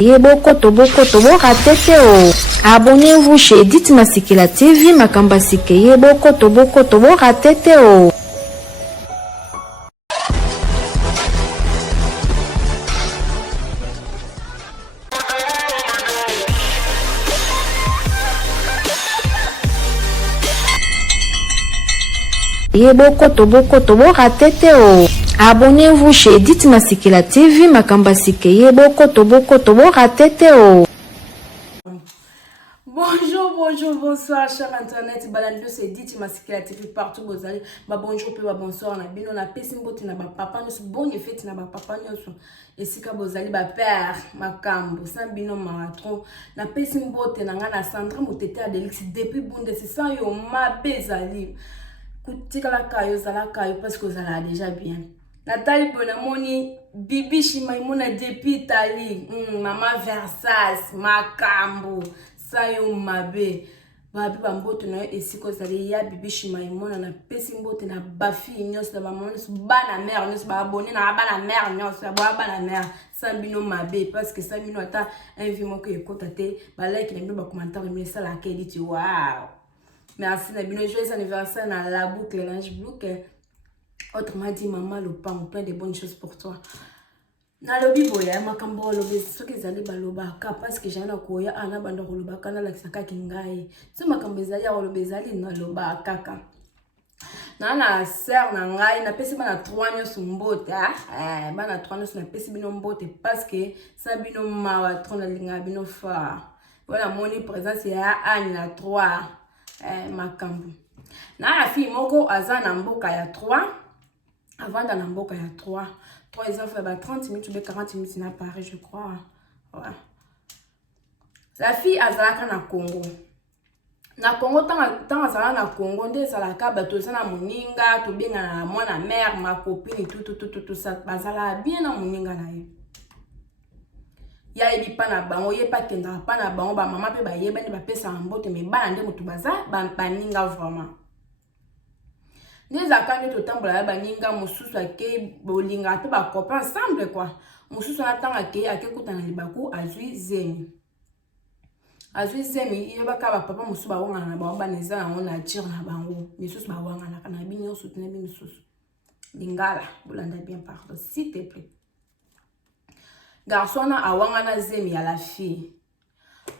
Yeboko tobo ratete o. Abonnez-vous chez Edith Masikila TV Makamba Sike. Yeboko tobo ratete o. Yeboko tobo ratete o. Abonnez-vous chez Edith Masikila TV Makamba Sike. Yeboko tobo ratete o. Bonjour, bonsoir, cher internet. Balando c'est Edith Masikila TV partout vous allez. Bonjour, bonsoir. On a bien, on a pesimbo, on a papa, nous bon effet, on a papa, nous et si ka bozali ba père makambo sans bino maratron na pesimbo, on a Sandra motete Adelix depuis bonde c'est ça yo ma bezali. Kutika la kayo zala kayo parce que ça a déjà bien. Nathalie Bonamoni, Bibi Shimaimona depuis Italie, Maman Versace, Makambo, Sayo Mabe, Babi Bambote na esiko zali ya Bibi Shimaimona na pesimbote na bafi nyos na maman bana mère nyos ba abonné na bana mère nyos ba bana mère Sambino Mabe parce que Sambino ata invimo ko ekotate ba like na ba commentaire mais ça la qualité wow. Merci Nabino, joyeux anniversaire dans la boucle, l'ange boucle. Autrement dit, maman, le pain, plein de bonnes choses pour toi. Na lobi boya, ma kambo lobi, ce que zali baloba, parce que j'en ai koya, ana bando loba, kana la kisaka kingai. Ce ma kambo zali a lobi zali na loba kaka. Na na sœur na ngai, na pesi bana 3 ans sur mbote, bana 3 ans na pesi bino mbote, parce que ça bino ma tron la linga bino fa. Voilà, mon présence ya Anne na 3. Makambo. Na la fille moko aza na mboka ya 3. Avant dans la mboka ya 3. 3 ils ont fait 30 minutes ou 40 minutes na Paris je crois. Ouais. La fille azalaka na Congo. Na Congo tant azala na Congo nde ezalaka bato za na moninga to benga na mwana mère ma copine tout ça bazala bien na moninga na ye. Ya ebi pa na bango ye pa kenda pa na bango ba mama pe ba yeba ni ba pesa mbote me bana nde mutu baza ba paninga vraiment neza kandi to tambola ba ninga mususu ake bolinga to ba copain ensemble quoi mususu na tanga ke ake kutana libaku azui zemi ye ba ka ba papa mususu ba wanga na ba neza na ona tire na bango mususu ba wanga na kana binyo soutenir bi mususu lingala bolanda bien pardon s'il te plaît. Garçon a awanga na zemi ya la fille.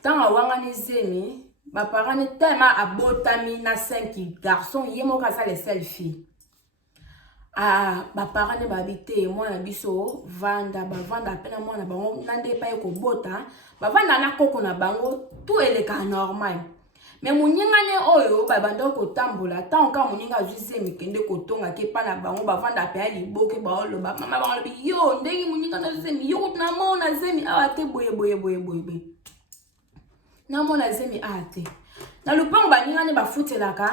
Tant awanga ni zemi, ba parents ne tellement abotami na 5 garçons yemo ka sa les seules filles. Ba parents ne ba bité moi na biso vanda pena moi na bango nande pa ko bota, ba vanda na koko na bango tout est le cas normal. Mais muninga ne oyo ba bando ko tambola tant ka muninga zemi kende ko tonga ke pa na bango ba vanda pe ali boke ba olo ba mama ba olo yo ndenge muninga na zemi yo na mona zemi awate boye na mona zemi ate na lupango ba ninga ne ba futelaka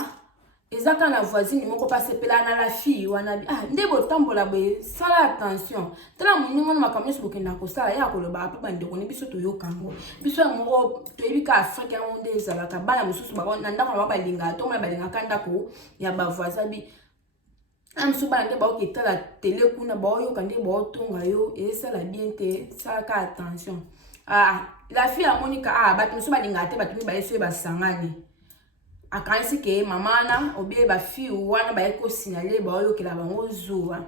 ezaka na voisine moko passe pela na la fille wana nde bo tambola boye sala attention tala muninga na makamyo soboke na ko sala ya ko lo ba pa bande ko ne biso to yo kango biso moko to ebika Afrique monde ezalaka bana mususu ba na ndako ba balinga to ma balinga kanda ko ya ba voisin bi amsu ba nde ba o kitala télé kuna ba yo kande ba o tonga yo et ça la bien te ça ka attention la fille a Monica ba mususu balinga te ba tumi ba yeso ba sangani akansi ke mamana obie ba fille wana ba eko signaler ba yo ke la bango zuwa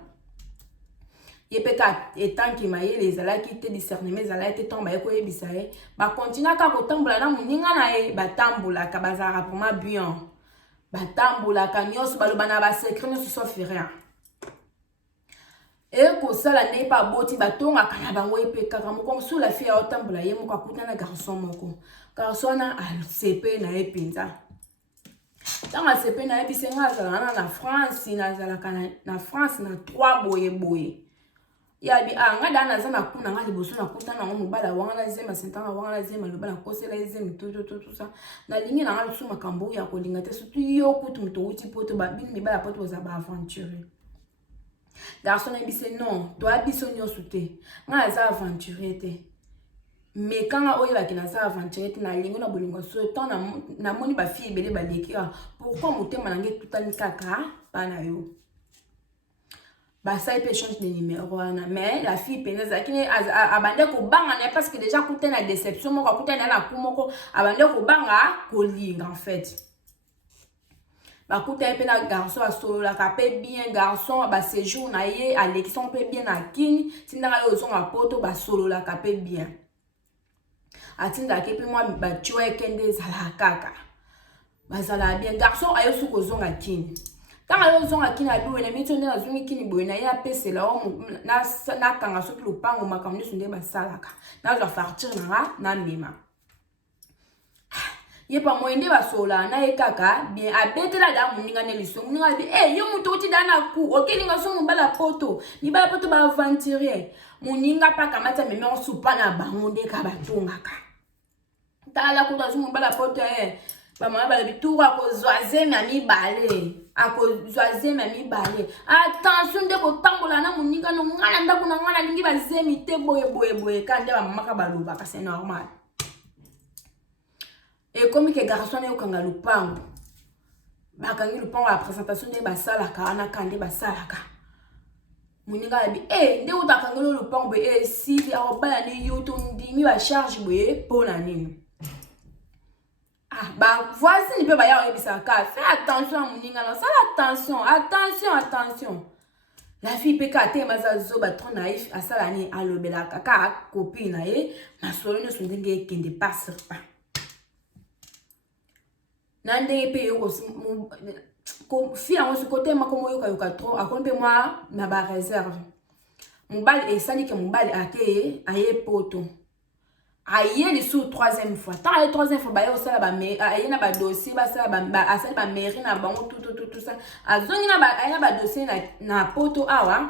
yepeka etanki maye les ala qui te discernement les ala te tomba eko yebisa e ba continue ka ko tambola na muninga na e ba tambola ka bazara pour ma bien ba tambola ka nyos ba lobana ba secret no so feria e ko sala ne pa boti ba tonga kana bango yepeka ka moko so la fille a tambola ye moko akutana garçon moko garçon na al CP na epinza. Dans la CP na ebise nga zala na France na France na 3 boye ya bi nga dana za na kuna nga liboso na kutana ngo mobala wanga na zema sentana wanga na zema lobala kosela zema tout ça na lingi na nga suma kambo ya kolinga te surtout yo kutu muto uti poto ba bini mibala poto za ba aventure garçon ebise non to abiso nyosu te nga za aventure te. Mais quand on va qui na sa aventure na lingo na bolingo so tant na moni ba fille belé ba lekira pourquoi moté manange tout ani kaka pa na yo ça il peut changer de numéro mais la fille peneza qui abande ko banga parce que déjà coûté na déception moko coûté na kumoko abande ko banga kolinga en fait ba coûté pe na garçon a solo la capé bien garçon ba séjour na ye Alexandre pe bien na kini tinda yo zonga poto ba solo la capé bien atinda ke pe moi ba tue kende zala kaka bazala bien garçon ayo suko zonga kini. Quand on a qui n'a pas de méthode dans une qui n'est pas na PC là na kanga soki lupango makambo sunde basalaka na za fartir na mema ye pa moende basola na ekaka bien abetela da muninga ne liso muninga bi yo muto uti dana ku okelinga so mbala poto ni bala poto ba aventurer muninga pa kamata meme on supa na bangonde ka batongaka tala ku da so mbala poto ba mama bala bitura ko zoaze na mibale akozwaze mibale attention de ko tambola na muninga no ngala ndako na ngala lingi bazemi te boye kande ba mama ka baloba ka c'est normal et comme que garçon ne okanga lupango bakangi lupango la présentation de basala ka na kande basala ka muninga bi nde utakanga lupango be si arobala ni yoto ndimi ba charge boye pona nini bah voici ne peut pas y avoir fais attention à mon ingénieur ça attention la fille peut cater ma zazo ba trop naïf à ça l'année à l'obéla kaka copine nae ma solo ne sont dingue qui ne passe pas nande pe yo ko fille en ce côté ma comme yo ka trop a compter moi na ba réserve mon bal et ça dit que mon bal aye poto aïe les sous troisième fois tant la troisième fois bah yo ça ba mais aïe na ba dossier ba ça ba asal ba mairie na bango tout ça azongi na ba aïe na ba dossier na poto awa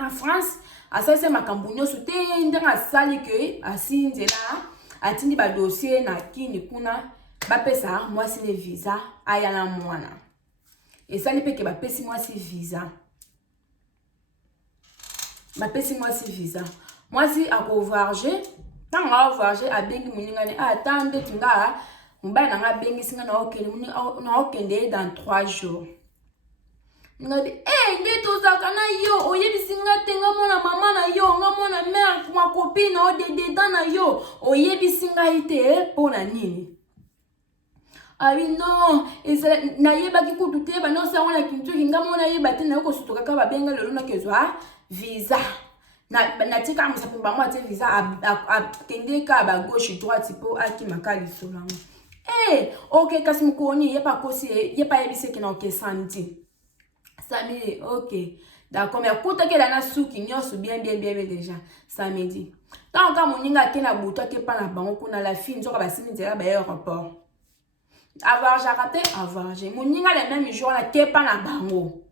en France asal c'est makambunyo soute ndanga sali que asinzela atindi ba dossier na kini kuna ba pesa moi c'est les visa aya na mwana et ça lipe que ba pesi moi c'est visa ba pesi moi c'est visa moi si à covarger tant on va voir à bengi muninga ne attendre tinga mbana nga bengi singa na okende muni na okende dans 3 jours ngabi ngeto zakana yo oyebi singa tenga mona mama na yo nga mona mère ma copine o de na yo oyebi singa ite pona nini abi non na yeba ki kutute ba no sa wana kintu kinga mona yeba tena ko sutoka ka ba benga lelo na kezwa visa na tika musapu ba moi te visa a kende ka ba gauche droite po aki makali solango ok kasi mukoni yepa kosi yepa yebise kina ok santi samedi ok d'accord mais kuta ke na suki nyoso bien déjà samedi tant ka moninga ke na buto ke pa na bango kuna la fille nzoka ba simi nzela ba aéroport avoir jarate avoir j'ai moninga le même jour la ke pa na bango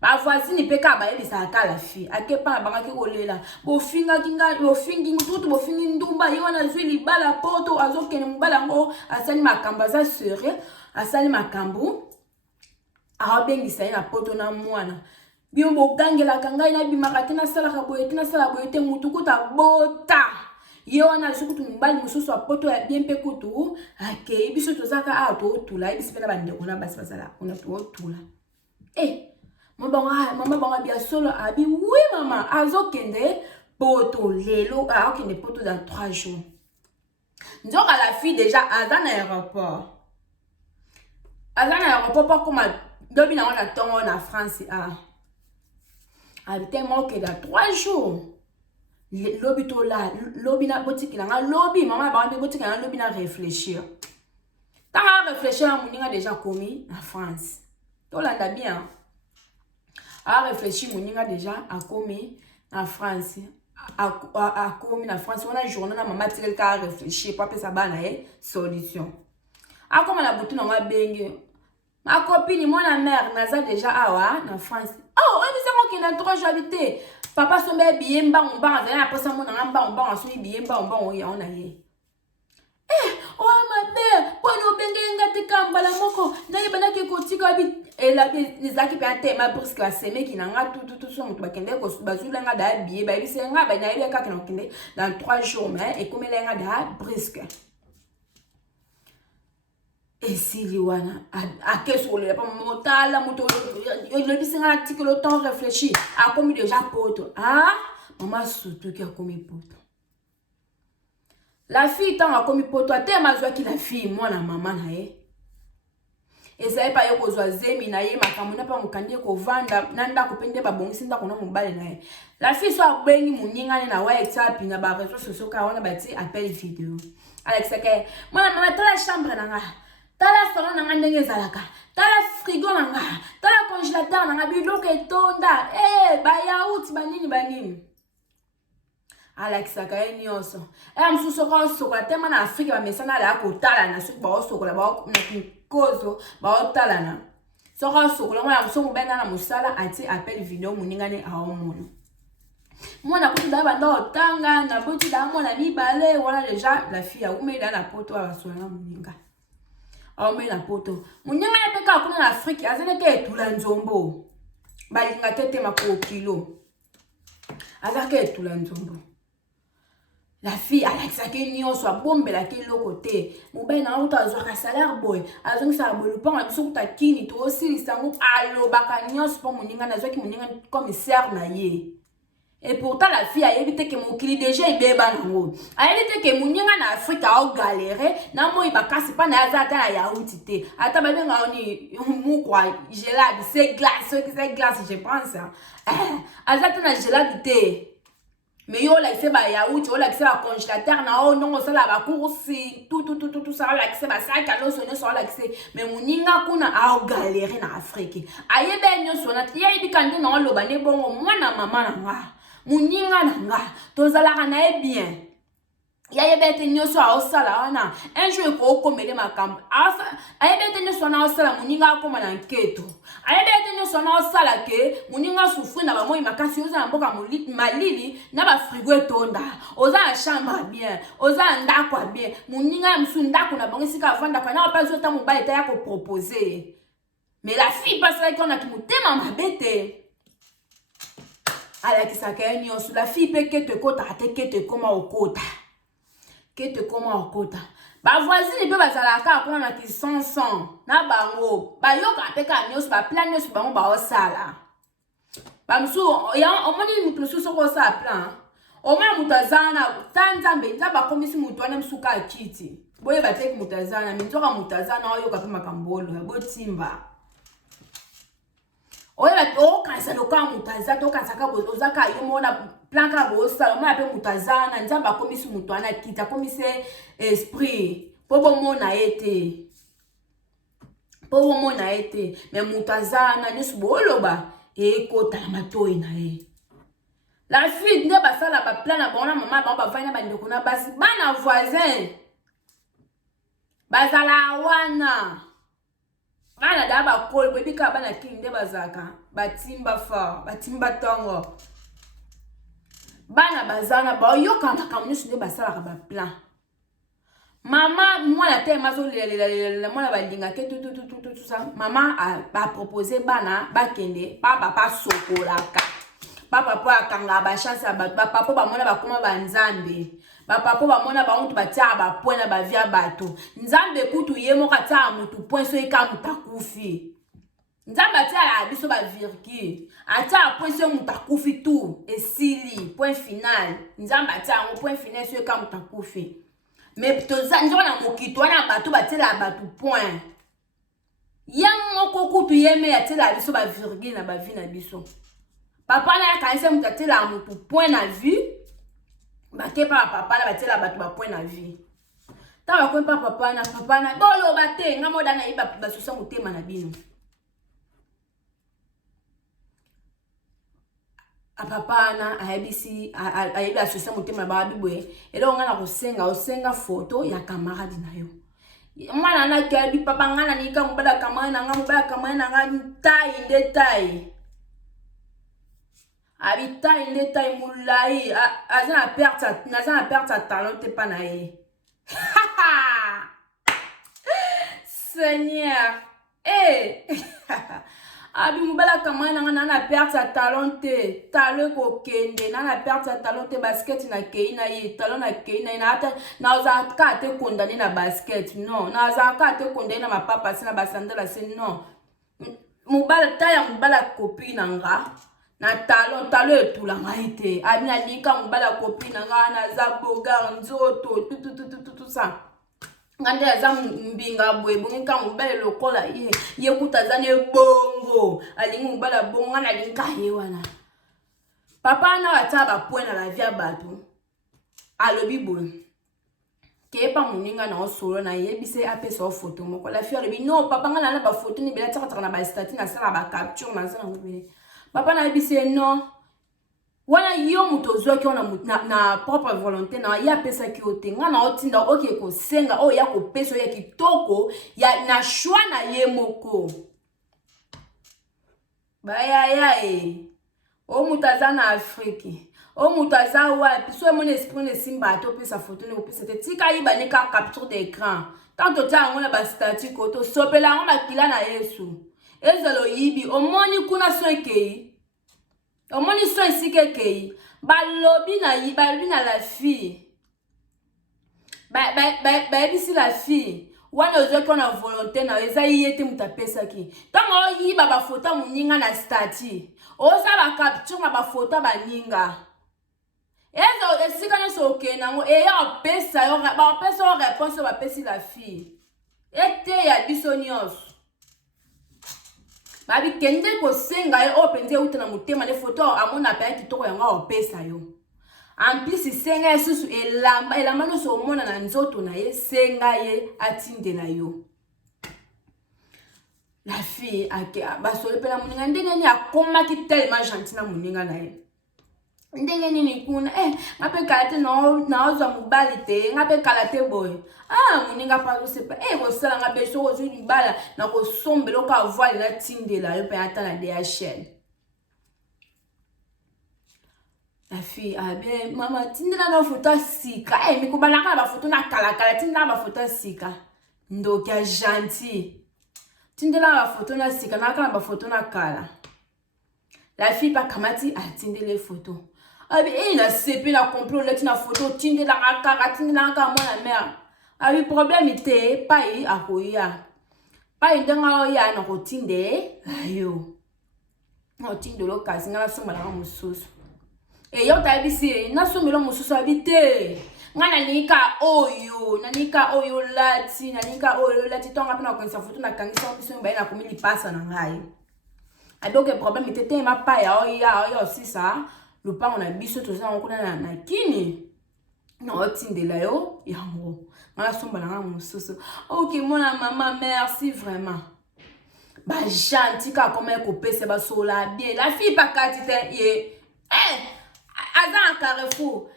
ba voisine pe ka ba yebisa ka la fille akepa na banga ke kolela bo finga kinga bo fingi tutu bo fingi ndumba yo na zwi libala poto azokene mbala ngo asali makamba za sere asali makambu abengisa na poto na mwana biombo gangela kanga ina bimaka tena sala ka boye te mutu kuta bota yo na sukutu mbali mususu a poto ya bien pe kutu akei biso tozaka to tula ibisi pena bande ona basi basala ona to tula Maman banga bien solo abi oui maman azokende poto lelo okende poto dans 3 jours. Nzoka la fille déjà à l'aéroport. À l'aéroport pas comme dobi na on attend en France habité moi que dans 3 jours. Lobby to là lobby na boutique na lobby maman banga boutique na lobby na réfléchir. Tant à réfléchir mon ninga déjà commis en France. To là bien. A réfléchi moninga déjà a commis en France a commis en France on a journée na maman tirel ka réfléchir pas ça bana solution a comme la boutou na bengi ma copine moi la mère naza déjà awa na France mais ça moi qui dans 3 jours habité papa son bébé bien ba on ba na pas ça mon na ba on ba on suit bien ba on ya on a ye ma mère pono bengenga tikambala moko na yebana ke kotika bi et la les aki pe tema parce que seme ki nanga tout so mutu bakende ko bazula nga da biye ba bi senga ba na ile ka kana kende dans 3 jours mais et comme lenga da presque esili wana akesole pa motala moto le bisinga tika le temps réfléchi a commis déjà poto maman surtout qui a commis poto la fille tant a commis poto a te mazwa ki la fille moi na maman na ye esaye pa yo kozwa zemi na ye makambo na pa mokandi ko vanda nanda ko pende ba bongisi nda ko na mobale na ye la fille so abengi muninga na WhatsApp na ba réseaux sociaux ka wana ba ti appel vidéo Alexa ke mwana mama tala chambre na nga tala salon na nga ndenge ezalaka tala frigo na nga tala congélateur na nga biloko etonda ba yaourt banini Alexa ka nyonso msusu ko sokola tema na Afrique ba mesana la ko tala na suku ba sokola ba na kozo ba otala na soko sokola mwana msusu bena na musala ati appel vidéo muninga ne aomono mwana kuti da banda otanga na buti da mwana mibale wala déjà la fille a umeda na poto wa baswana muninga aome na poto muninga ne peka kuna na Afrique azene ke etula nzombo balinga tete mako kilo azaka etula nzombo la fille Alexa ke nyonso abombela ke lokote mobile na uta azwa ka salaire boy azongisa bolu pa biso kutakini to osilisa ngo alobaka nyonso pa muninga na zwaki muninga commissaire na ye. Et pourtant la fille a évité que mon client déjà est bébé nango. A évité que mon nyanga na Afrique a galéré, na mo ibakasi pa na azata na yaoutité. Ata ba benga oni mu kwa gelade, c'est glace je pense. Azata na gelade té. Mais yo la c'est ba yaourt, yo la c'est ba congélateur na o non ça la ba coursi, tout ça la c'est ba sac à l'eau sonné ça la c'est mais mon nyanga kuna a galéré na Afrique. Ayebe nyo sona, ya ibikande na lo ba ne bongo mwana mama na nga. Muninga nanga tozalaka na e bien ya yebete nyoso a osala wana un jour ko komele makambo asa ayebete nyoso na osala muninga akoma na nketo ayebete nyoso na osala ke muninga souffrir na ba moi makasi oza na mboka malili na ba frigo etonda oza na chambre bien oza ndako bien muninga msu ndako na bango sika vanda kwa na pas zota mobile ta ya ko proposer mais la fille passe là qu'on a ki mutema mabete Alexa ke nyonso la fille pe ke te kota te ke te koma okota ke te koma okota ba voisine pe bazalaka kuna na ki sansan na bango ba yoka pe ka nyonso ba plan nyonso bango ba osala ba msu ya omoni mutu so ko sa plan o ma mutazana tanzambe nzaba komisi mutu wana msuka akiti boye ba teki mutazana minzoka mutazana oyoka pe makambolo ya botimba oye ba kanisa loka mutaza to kanisa ka bozaka yo mona plan ka bosa mo ape mutazana nzamba komisi mutu ana kita komise esprit pobo mona ete mais mutazana ni suboloba e kota na matoi na ye la fille ne ba sala ba plan na bona mama ba vana ba ndeko na basi bana voisin bazala wana bana da ba kol bebi ka bana kinde bazaka batimba fa batimba tongo bana bazana ba yoka makamuni sinde basala ka ba plan mama mwana te mazo le mwana balinga ke tout ça mama a proposé bana bakende papa pa sokolaka papa po akanga ba chance ba papa ba mona ba koma ba nzambe ba papa ba mona ba mutu batia ba pona ba via bato nzambe kutu yemo kata mutu point so eka mutakufi nzambe atia la biso ba virgule atia point so mutakufi tout esili point final nzambe atia ngo point final so eka mutakufi mais toza njona mokito wana bato batela bato point yang moko kutu yeme atia la biso ba virgule na ba vie na biso papa na ya kanisa mutatela mutu point na vie bake pa papa na batela batu ba point na vie ta ba ko papa na bolo bate nga moda na iba ba susa mutema na bino a papa na ayebisi ayebi asusa mutema ba bibwe elo nga na osenga photo ya camarade na yo mwana na ke bi papa nga na nika mbada camarade na nga mbada camarade na nga taille habita in détail moulai azana perte sa talent te pas nae Seigneur Abi mobala kamana na perdre sa talent te. Talent ko kende na perdre sa talent te basket na kei na yi talent na kei na ata na za ka te condamné na basket. Non, na za ka te condamné na mapapa na basandala se non. Mobala taya mobala copine nga. Na talent tout la maite. Abi na lika mobala copine nga na za boga nzoto tout ça. Ngande aza mbinga boye bongi ka mobale lokola ye kutazane bongo alingi mobala bongo na linga ye wana papa na ataba point na la vie bato alobi boye ke pa muninga na osolo na yebise apesa photo moko la fille alobi non papa nga na ba photo ni bela tsaka na ba statut na sala ba capture na sala ngobele papa na yebise non wana yo muto zoki na propre volonté na ya pesa ki otenga na otinda oke ko senga o ya ko peso ya kitoko ya na shwa na ye moko baya o mutaza na Afrique o mutaza wapi so mon esprit ne simba to pesa photo ne pesa te tika yiba ne ka capture d'écran tant to ta ngona ba statut ko to sopela ngoma kila na Yesu ezalo yibi o moni kuna so ekei au moins ils sont ici que balobi na la fille ici la fille wana ozo qu'on a volonté na eza yete mutapesa ki tango yi ba photo muninga na statut oza ba capture na ba photo ba ninga ezo esika no so kenango e ya pesa yo ba pesa réponse ba pesi la fille ete ya bisonios babi kende ko senga e openze utana mutema le photo amona pa kitoko yanga opesa yo en plus senga susu elamba no so mona na nzoto na ye senga ye atindela yo la fille ake basole pela muninga ndenge ni akoma ki tellement gentil na muninga na ye ndenge nini kuna ngape kalate na ozo mobali te ngape kalate boy muninga pa so sepa ko sala ngabe so ozo libala na ko sombelo ka voile na tindela yo pe ata na DHL la fille abe mama tindela na photo sika mikubana ka ba photo na kala tindela ba photo sika ndoki ya gentil tindela ba photo na sika na ka ba photo na kala la fille pa kamati atindele photo abi na sepe na complot leti na photo tindela ka mwana mère abi problème ite pai akoya pai ndenga oya na kotinde ayo no tindelo kasi ngala somba na mususu yo tabisi na sombelo mususu abite ngana nika oyo lati tonga pina konsa photo na kangisa biso mba na komili pasa na ngai donc problème ite ma paya oya aussi ça lupango na biso toza ngona na kini na otindela yo yango ngala somba na mususu OK mona maman merci vraiment ba gentil ka comme ko pese ba sola bien la fille pas katite ye aza en Carrefour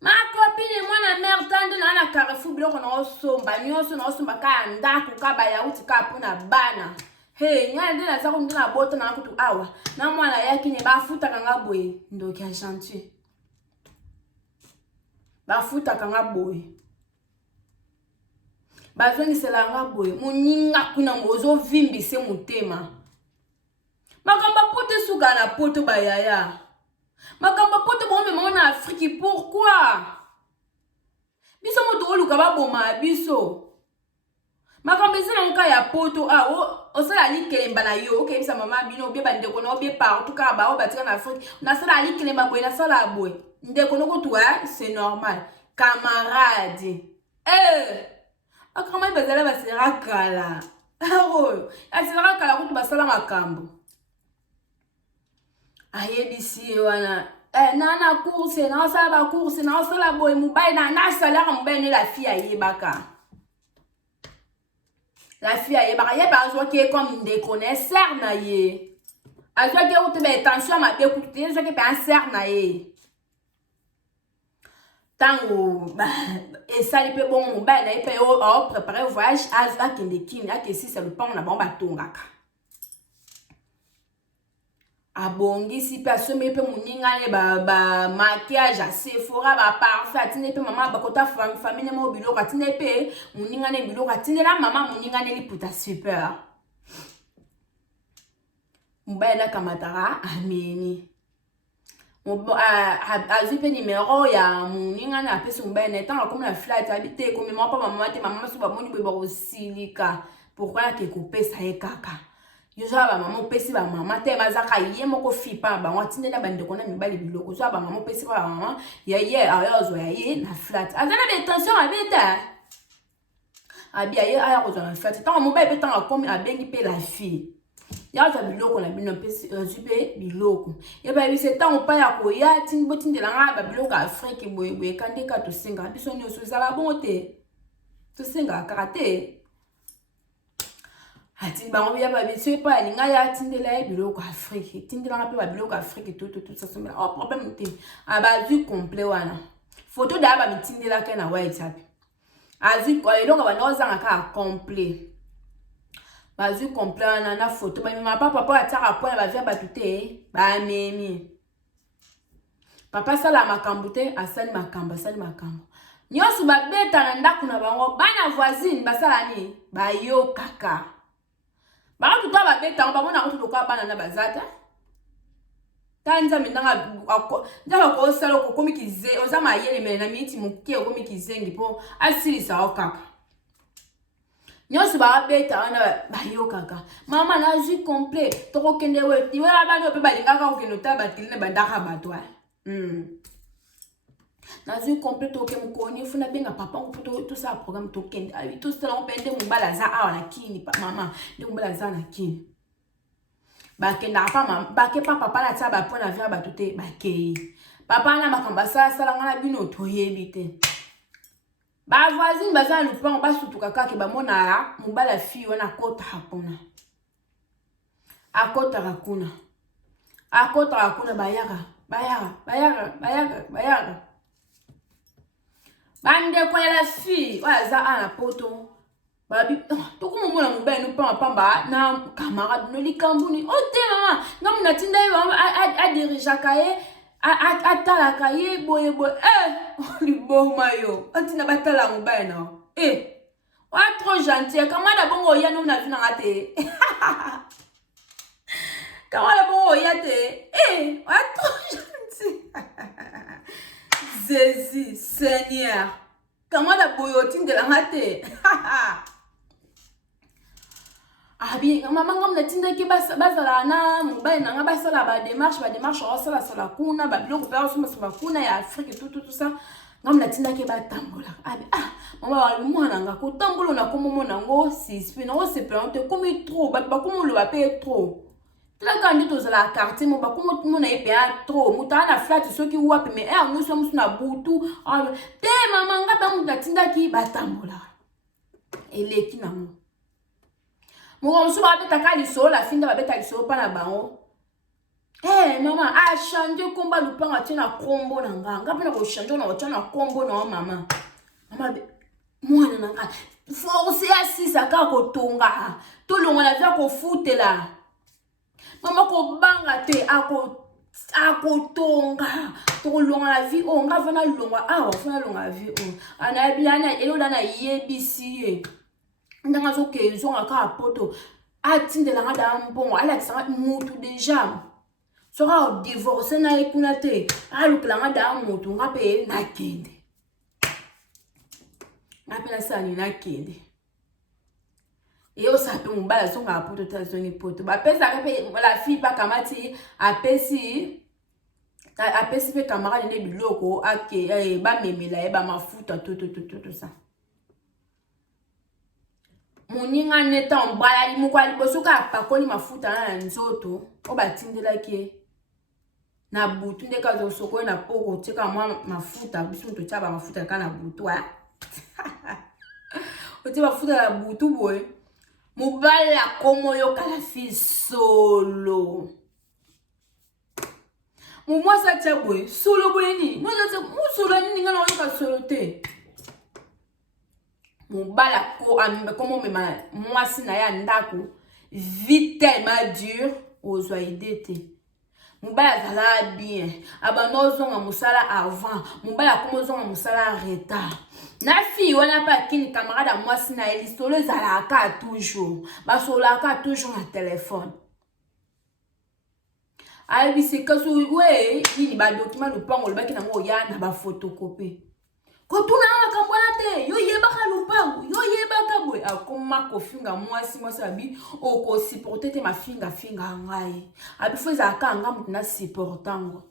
ma copine mwana mère tande na Carrefour biloko na osomba nyonso na osomba ka ndako ka ba yauti ka pona bana ngande na za kundina bota na kutu awa na mwana yaki ne bafuta kanga boye ndoki ya gentil bafuta kanga boye bazongisela nga boye muninga kuna mozo vimbise mutema makamba pote suka na poto bayaya makamba pote bombe mona Afrique pourquoi biso moto oluka baboma biso makambe zina nka ya poto osala likelemba na yo okebisa mama bino obie bandeko na obie partout ka ba obatika na Afrique nasala likelemba boye nasala boye ndeko noko toi c'est normal camarade akama bazala basera kala asera kala kutu basala makambo ayebisi wana nana course na sala course na sala boye mubai na salaire mubai ne la fille ayebaka la fille ayebaka ye par exemple qui est comme des connaisseurs na ye azwa ke utu be attention ma be kutu ye ke pe un ser na ye tango esali pe bon mubai na ye pe o préparer voyage azwa kende kini akesi c'est le pont na bon batongaka abongisi pe asomeli pe muninga ne ba maquillage à Sephora ba parfum atine pe mama bakota famille mo biloko atine pe muninga ne biloko atine la mama muninga ne liputa super mobali na kamataka ameni azwi pe numéro ya moninga na apesi mobali na ntango akomi na flat abi te komema pa mama te mama so bamoni boye bakosilika pourkui nake kopesa ye kaka yo zwa bamama opesi bamama te bazaka ye moko fipa na bango atinde na bandeko na mibali biloko zwa bamama opesi pa bamama ya ye ayozwa ya ye na flat aza na betension abeta abi aye aya kozwa na flat ntango mobali pe ntango akomi abengi pe la fille yaza biloko na bino pesi azupe biloko ye ba bise ntango pa ya koya tindi botindela nga ba biloko Afrique boye kandeka tosenga biso nyonso ezala bongo te tosenga kaka te ati bango ya ba bise pa alinga ya tindela ye biloko Afrique tindela nga pe ba biloko Afrique tout ça somela oh problème te abazu complet wana photo da ba mitindela ke na WhatsApp azu ko elonga banozanga ka complet bazu complet na photo ba mama papa ataka point ba via batute ba memi papa sala makambo te asali makambo nyosu ba beta na ndaku na bango bana voisine basala ni ba yo kaka ba tuta ba beta ba mona ko tuka bana na bazata tanza mindanga ndaba ko sala ko komikize ozama yele mena na miti mukie komikizengi po asilisa okaka nyosu ba beta wana bayo kaka mama na ju complet to kende we ti wa bana pe balingaka ko kendo ta batile ne bandaka batwa na ju complet to ke mukoni funa benga papa ko to sa programme to kende abi to sala on pende mubala za awa na kini mama ndi mubala za na kini ba kenda pa mama ba ke papa na tsa ba pona via batute ba ke papa na makamba sala ngana bino to yebite ba voisine baza lupango basutuka kaka bamona mobala fille wana akotaka kuna bayaka bandeko ya la fille waza ana poto babi tokumomona mobali no pamba na camarade no likambuni ote mama ngamu natinda yo adirijaka ye atalaka ye boye liboma yo atina batala mobali na wa trop gentil kama da bongo ya no na vina ngate kama da bongo ya te wa trop gentil Jésus Seigneur kama da boyo tindela ngate abi mama ngam na tinda ke basala na mobali na nga basala ba démarche sala kuna ba biloko pa so kuna ya Afrique tout ça ngam na tinda ke batambola abi mama ba mwana nga ko tambola na komo mona ngo sispi no se plante comme trop ba komo lo ba pe trop tla kandi to zala quartier mo ba komo mona e pe trop mutana flat soki wapi me ngo so musuna butu te mama nga ba mutna tinda ki batambola eleki na mo Mon souba beta ka liso la fin de beta liso pa na bango. Mama a changer komba lupanga tina kombo na nga pena ko changer na otana kombo na mama. Mama mwana na nga force asisa ka ko tonga. To longa la via ko futela. Mama ko banga te ako tonga. To longa la vie nga vana longa vana longa vie ana biana elo dana yebisi ndanga zo ke zo ngaka poto atindela ngada mbongo alakisa mutu deja sora divorce na ekunate alukela ngada mutu ngape nakende na sani nakende yo sape mbala zo ngaka poto tazoni poto ba pesa kape la fille pa kamati apesi pe camarade ne biloko ake ba memela ba mafuta tout ça moninga neta mbala limukwali bosuka pakoli mafuta na nzoto obatindela ke na butu ndeka zo soko na poko teka mwa mafuta bisu to taba mafuta kana butu ote mafuta na butu boy mobala komo yo kala fi solo mwasa tia boy solo boy ni mwasa solo ni ngana yo solo te mobala ko ambe komo mema mwasi na ya ndako vite tellement dur ozwa idete mobala zala bien abanozonga musala avant mobala komo zonga musala retard na fille wana pa kini camarade mwasi na elisolo zala ka toujours basola ka toujours na téléphone ayebi se kaso we nini ba document lupango lobaki nango ya na ba photocopie kotuna akambwana te yo yebaka lupango yo yebaka boy akoma kofinga mwasi abi oko supporter te mafinga ngai abi feza kanga mutu na supportango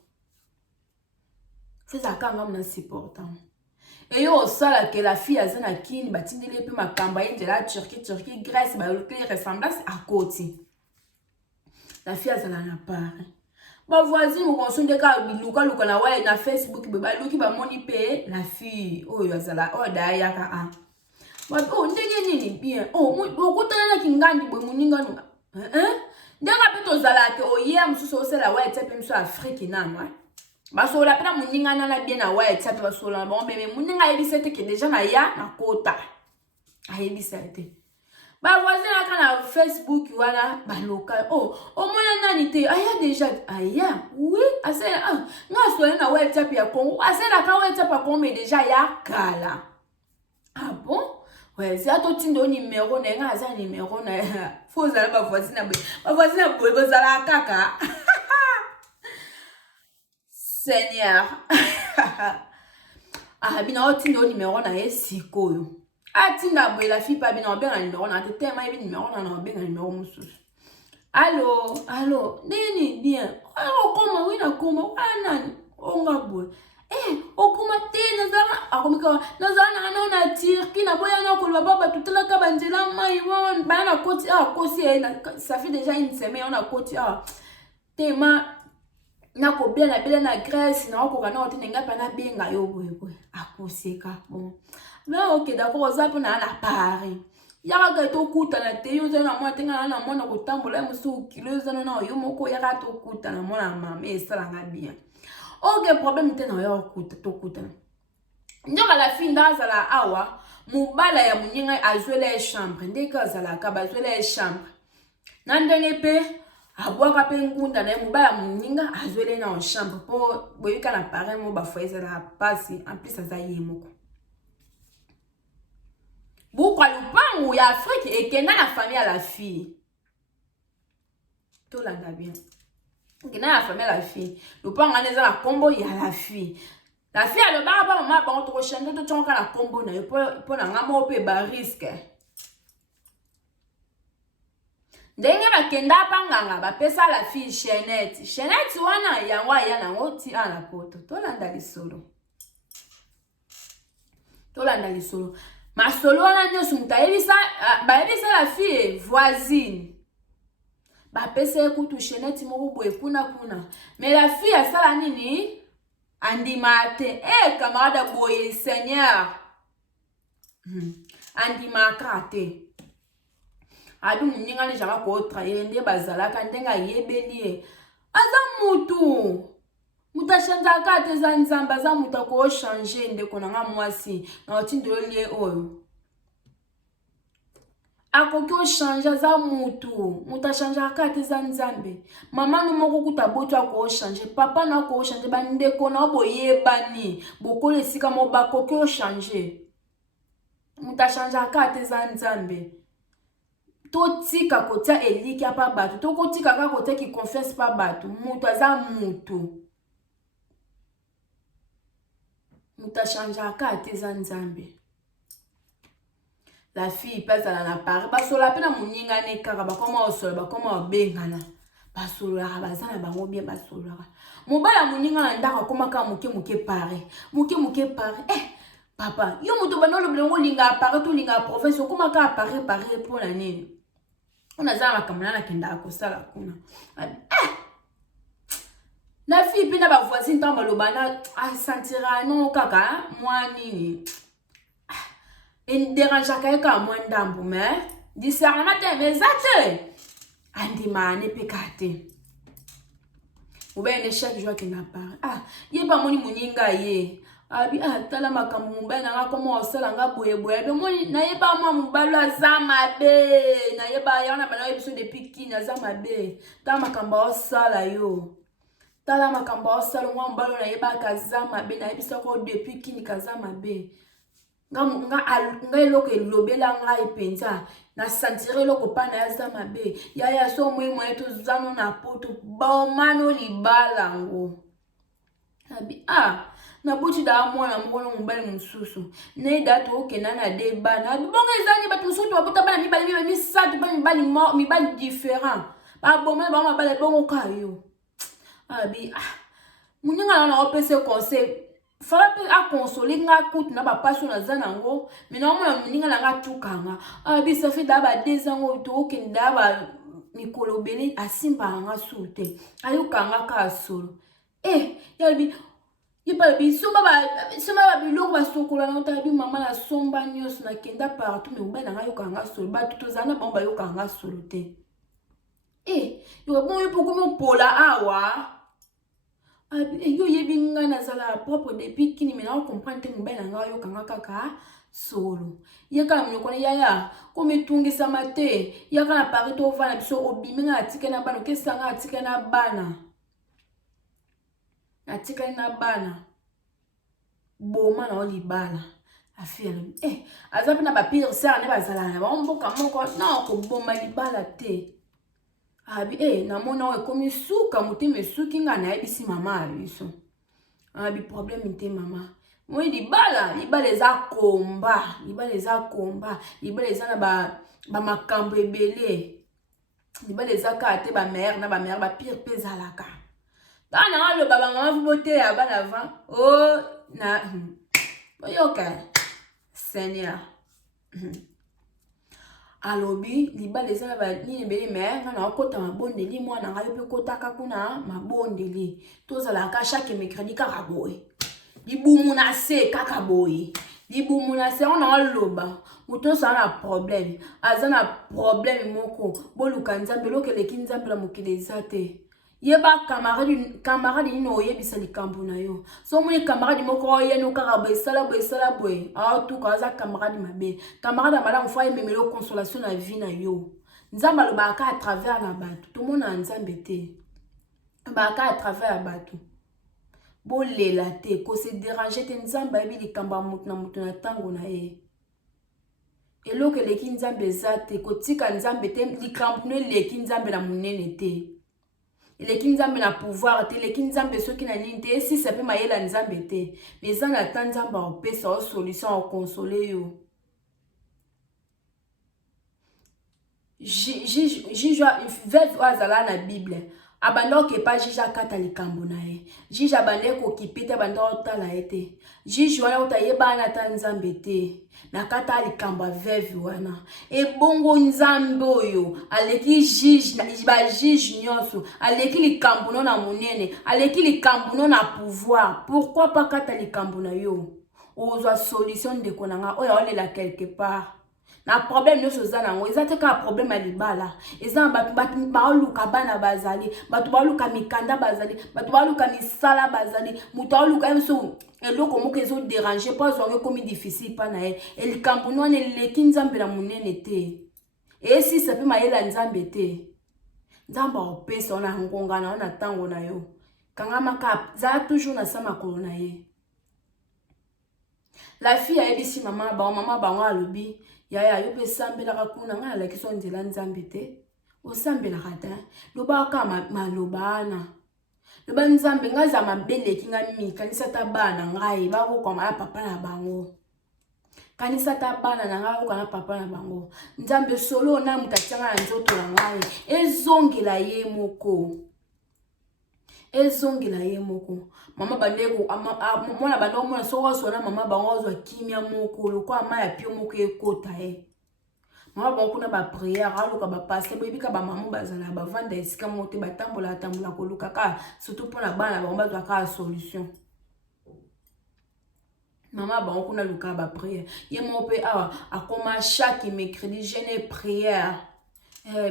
feza kanga mutu na supportango et yo sala que la fille azana kini batindele pe makamba indela Turquie Grèce ba ressemblance à côté la fille azana na part ba voisine mo konsonde ka biluka na wa na Facebook be ba luki ba moni pe la fille oyo azala o da ya ka a ba o ndenge nini bien o okutana na kingandi bo muninga no ndanga pe to zala ke o ye mususu o sala wa etape musu Afrique nana basola pena muninga na bien na wa etape basola bon bebe muninga yebisete ke déjà na ya na kota ayebisete ba voisin aka na Facebook wana ba local mona nani te aya déjà aya oui asela nga sola na WhatsApp ya Congo asela ka WhatsApp ya Congo mais déjà ya kala bon ouais c'est à toi tindo numéro na nga za numéro na faut za ba voisin boy bozala kaka Seigneur bina otindo numéro na esikoyo atinda boy la fille pas bina obenga numéro na te tema yebi numéro na obenga numéro mususu allo nini bien koma wina koma nani onga boy okuma te nazara akomika nazara na Turquie na boya na kolba baba tutela ka banjela mai wana bana koti kosi ça fait déjà une semaine on a koti tema na ko bien na Grèce na ko kana otene ngapa na benga yo boy akoseka bon mais ok d'accord za pona na Paris yaka ka to kuta na te yo na mo tenga na mo na ko tambola musu kilo za na yo moko yaka to kuta na mo na mama esala nga bien ok problème te na yo kuta to kuta ndoka la fin ndazala awa mubala ya muninga azwele chambre ndeka zala ka bazwele chambre na ndenge pe abwaka pe ngunda na mubala muninga azwele na chambre po boyika na parent mo ba foyeza la pasi en plus aza yemoko Bukwa lupangu ya Afrique ekenda na famille à la fille. Tout landa bien. Ekenda na famille à la fille. Lupangu aneza la combo ya la fille. La fille a le bar pas maman ba to changer to tonka la combo na yo po na ngamo pe ba risque. Ndenge bakenda panganga ba pesa la fille Chenette. Chenette wana yangwa yana ngoti ana poto. To landa lisolo. To landa lisolo. Ma solo wana nyosu mutayebisa la fille voisine ba pesa ekutu Chenette moko boye kuna mais la fille asala nini andimate camarade boye Seigneur andimaka adu muninga ne jama ko trahir nde bazalaka ndenga yebelie aza mutu mutashanja ka te za nzamba za muta ko changer ndeko na nga mwasi na otindolo lie oyo akoki o changer za mutu mutashanja ka te za nzambe mama no moko kutaboto ako changer papa na ko changer ba ndeko na boyebani bokole sika mo bakoki o changer mutashanja ka te za nzambe to tika kotia eliki apa batu to kotika ka kotia ki confesse pa batu mutu aza mutu mutashanja ka teza nzambe la fille passe na Paris basola pe na muninga ne kaka bakoma osola bakoma obengana basola bazana bango bien basola mobala muninga na ndaka koma ka muke Paris papa yo mutu banolo blengo linga Paris to linga province koma ka Paris pour la nini on a za makamana na kenda ko sala kuna la fille pina ba voisine tamba lobana sentira non kaka moi nini en dérange ka moi ndambu mais discernement te mesate andi mane pekate ubene chaque jour que na part ye ba moni muninga ye abi tala makambu mubaya na ngakoma osala nga boye be moni na ye ba mwa mubalo azama be na ye ba yana bana ebiso depuis kini azama be ta makambu osala yo tala makambo osala mwa mbalo na yeba kazama be na yebisa ko depuis kini kazama be nga eloko elobela ngai penza na sentire eloko pana ya za mabe yaya so moi moye tozano na poto baomano libala ngo abi na buti da mwana mkono mobali mususu ne datu okenda na deba na bongo ezangi bato mususu babuta bana mibali misatu bana mibali différent ba bomela ba mabale bongo kayo abi muninga na opese conseil fala pe a consoler nga kutu na ba passion na zanango mais na mwana muninga na nga tukanga abi ça fait da ba 2 ans to okenda ba mikolo bele asimba nga sute ayukanga ka solo yalbi Yipabi soma ba biloko ba sokola na tabi mama na somba nyos na kenda partout me ubena nga yokanga solo ba tutozana ba ba yokanga solo te yo bon yo poko mo pola awa yo yebi nga na sala propre depuis kini me na comprendre te ubena nga yokanga kaka solo yeka mnyoko ne yaya ko mitungisa mate yaka na parito vana biso obiminga atike na bana kesanga atike na bana atika na bana boma na olibala afela azapi na bapire sara ne bazala na mboka moko na ko boma libala te abi na mona o komi suka mutime suki nga na yebisi mama abiso abi problème te mama moi libala eza komba libala eza na ba makambo ebele libala eza ka te ba mère ba pire pezalaka Tana le baba mama voté à banava. Na yoka Seigneur. Alobi liba les ana ba ni be me na okota mabondeli mwana ngayo pe kotaka kuna mabondeli. Tozala ka chaque mercredi kaka boy. Libumu na se kaka boy. Libumu na se on a loba. Muto sa na problème. Azana problème moko. Boluka nzambe lokele kinzambe la mokile zate. Yeba camarade ino yebisa likambo na yo so moni camarade moko yeno kaka besala boy tout kaza camarade mabe camarade madame fois memelo consolation na vie na yo nzamba lo baka à travers na bato tout monde nzambe te baka à travers bato bolela te ko se déranger te nzamba yebi likamba mutu na tango na ye eloko leki nzambe zate ko tika nzambe te likambo ne leki nzambe na munene te il est kinzambe na pouvoir te le kinzambe soki na ninte si ça peut mayela nzambe te mais ça na tanzamba o pesa o solution o consoler yo jija veuve azala na bible abanda ke pa jija kata likambo na ye jija bande ko kipita banda otala ete jiji wana utayeba na tanzambe te na kata likambo veuve wana e bongo nzambe oyo aleki jiji na ba jiji nyonso aleki likambo no na monene aleki likambo no na pouvoir pourquoi pas kata likambo na yo ozwa solution de konanga oyo olela quelque part na problème no sozana ngo ezate ka problème à libala eza batu baluka bana bazali batu baluka mikanda bazali batu baluka misala bazali mutu aluka emso eloko moko ezo déranger pas zonge comme difficile pa na e likambo no ne leki nzambe na munene te et si ça peut mayela nzambe te nzamba opesa na ngongana na tango na yo kanga maka za toujours na sama kolona ye la fille a ebisi mama ba alobi yaya yo pe sambela kakuna nga la kiso nzela nzambe te o sambela kata loba ka malobana loba nzambe nga za mabele kinga mi kanisa ta bana ngai ba ko kwa papa na bango kanisa ta bana na nga ko na papa na bango nzambe solo na mutachanga na nzoto na ngai ezongela ye moko mama bandeko mwana bando mwana soko sona mama bango zo kimia moko lo kwa maya pio moko ekota mama bango kuna ba prière aluka ba passer bibika ba mamu bazana ba vanda esika mote batambola koluka ka surtout pour na bana bango bazwa ka solution mama bango kuna luka ba prière ye mo pe akoma chaque mercredi jeûne prière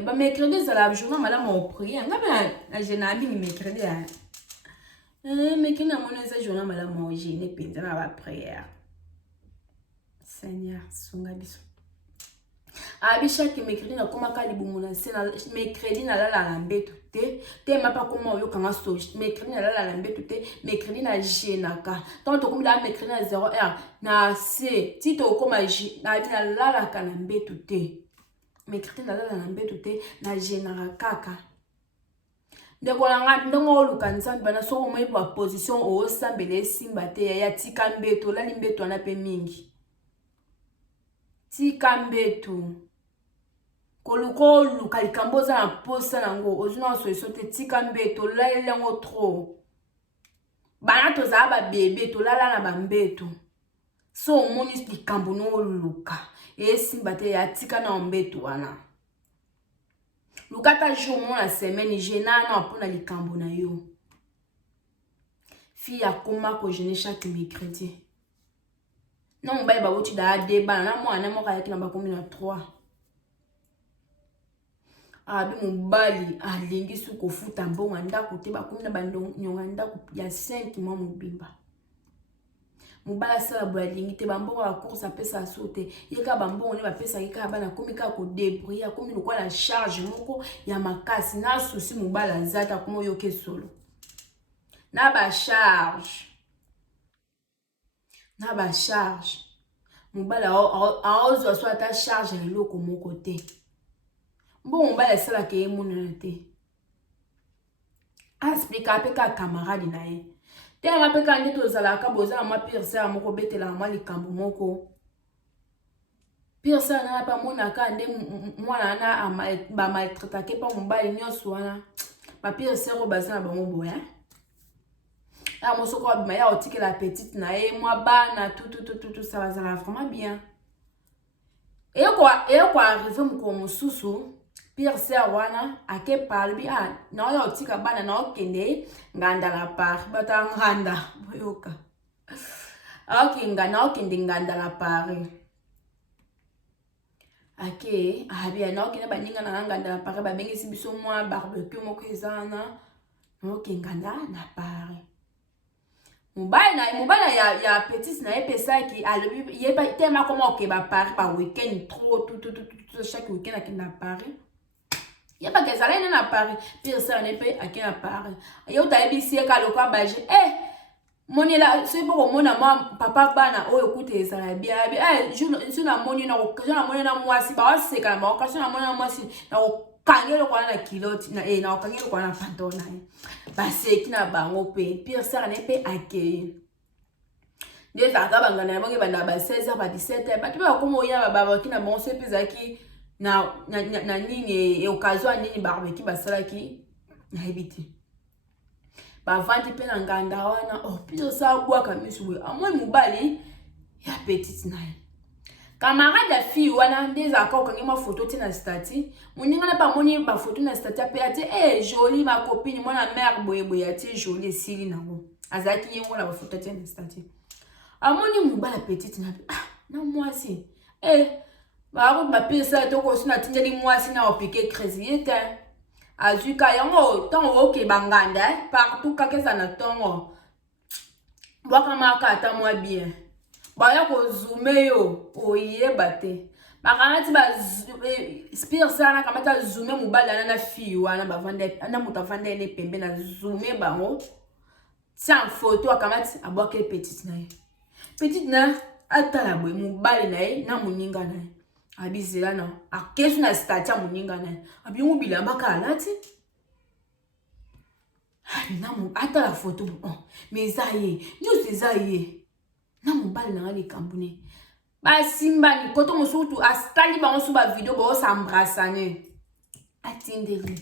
ba mercredi za la journée madame on prière ngaba na jeûne abi mercredi mais qui n'a mon journée madame on jeûne penza na ba prière Seigneur sunga biso Abi chaque mercredi na koma ka libumu na se na mercredi na la la mbeto te ma pa koma oyo kanga so mercredi na la la mbeto te mercredi na jenaka tant to komila mercredi na 0h na se ti to koma na la ka na mbeto te mercredi na la la mbeto te na jenaka kaka ndeko na nga ndongo luka nzambe bana so mo ba position o sambele simba te ya tika mbeto la limbeto na pe mingi tika mbeto koluko kalikamboza na posa nango ozuna solution te tika mbeto lalela ngo trop bana to za ba bebe to lala na ba mbeto so moni likambo no luka simba te ya tika na mbeto wana lukata jour na semaine jena na pona likambo na yo fi ya koma ko jeûner chaque mercredi non ba ba wuti da débat na mwana mo kaya kina ba komi na 3 abi mobali alingi su ko futa mbonga ndako te ba komi na bandong nyonga ndako ya 5 mois mobimba mobala sala bo alingi te ba mbonga ba course apesa sote yeka ba mbonga ne ba pesa yeka bana komi ka ko débrouiller komi lokwa la charge moko ya makasi na souci mobala zata komo yoke solo na ba charge mobala aozo so ata charge ya loko moko te bon mobala sala ke emonana te explica pe ka camarade na ye te ma pe ka ndito zalaka bozala ma pire sera moko betela ma likambo moko pire sera na pa mona ka nde mwana na ba maltraita ke pa mobali nyonso wana ba pire sera bazana bango boya ya mosoko abima ya otike la petite na ye mwa bana tout ça va ça vraiment bien et quoi arrive mko mususu pire sera wana ake palbi na ya otika bana na okende nganda la par bata nganda boyoka na okende nganda la par ake abia na okende baninga na nganda la par ba bengisi biso mwa barbecue moko ezana na okenganda na par mobala ya petite na epesaki alobi yeba tema koma okeba Paris ba weekend trop tout chaque weekend akenda Paris yeba kezala ina na Paris pire ça ne pe akenda Paris yo taibisi ka lokwa baje moni la c'est pour mona papa bana oyo kute ezala bia je na moni na mwasi ba waseka na ba occasion na moni na mwasi na kangelo kwa na kiloti na okangelo kwa na pantona baseki na bango pe pire ça ne pe ake des akabanga na bango bana ba 16h ba 17h ba tuba komo ya ba kina bon se pezaki na nini occasion nini barbecue basalaki na ebiti ba vandi pe na nganda wana pire ça bwa kamisu amoi mobali ya petite naye camarade ya fille wana ndeza ka okangema photo te na stati moninga na pa moni ba photo na stati pe ate jolie ma copine mona mère boyeboye ate jolie sili nango azaki yengo na ba photo te na stati amoni mobala petite na mwasi ba ro ba pesa to ko sina tindeli mwasi na opike crazy ete azuka yango tongo oke banganda partout kakeza na tongo bwaka maka ata mwa bien baya ko zoome yo oyeba te bakamati ba spire sana kamata zoome mobala na fille wana bavande na muta vande ne pembe na zoome bango sans photo akamati abwake petite na atala boy mobali na ye na muninga na ye abizela na akesu na stati ya muninga na ye abiyungu bilamba alati na mu atala photo mais zaye nyusi zaye na mobali na ngali kambune ba simba ni koto mosutu astali bango su ba video bo s'embrassane atindeli